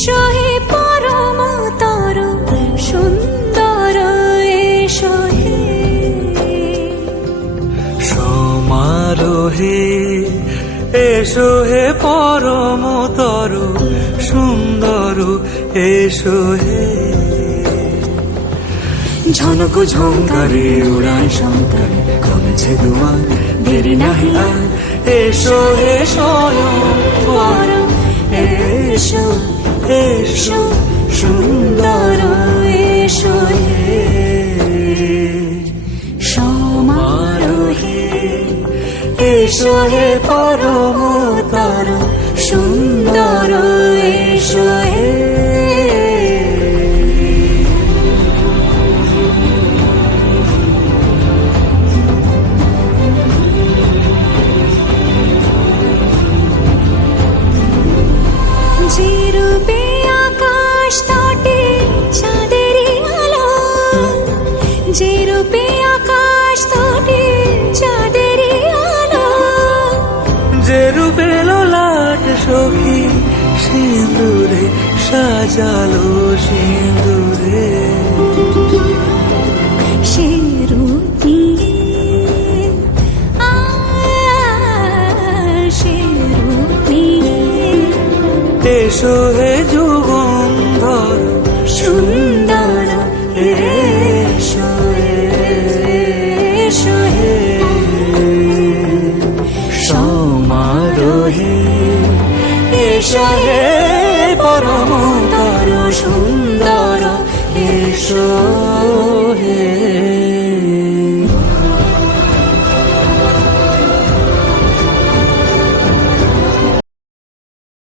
এসো হে পরমতর সুন্দর এসো হে সমারোহে এসো হে পরমতর সুন্দর এসো হে ঝনক ঝঙ্কারে উড়ায় শঙ্কর কমেছে দুয়ার দেরি নাহি আর এসো হে স্বয়ং এসো এসো সুন্দর এসো হে সমারোহে এসো হে পরমতর সুন্দর এসো হে যে রূপে আকাশ তটে চাঁদেরই আলো যে রূপে আকাশ তটে চাঁদেরই আলো যে রূপে ললাট সখী সিঁদুরে সাজালো সিঁদুরে সে রূপ নিয়ে সে রূপ নিয়ে এসো হে যুগন্ধর সুন্দর এসো এসো হে সমারোহে এসো হে পরমতর সুন্দর এসো হে